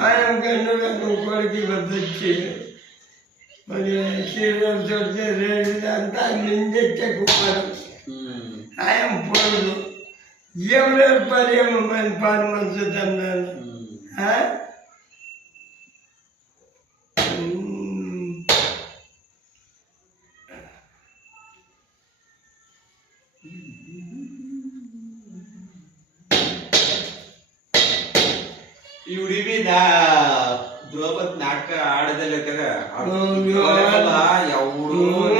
Ayam kandungan kualiti berbeci, mana sirap sortir dan ninja cekupan. Ayam puluh, yang pada memanfaat maksudnya, ಇವ್ರಿವಿದ Draupadi ನಾಟಕ ಆಡದಲ್ಲ ಯಾವ್ದು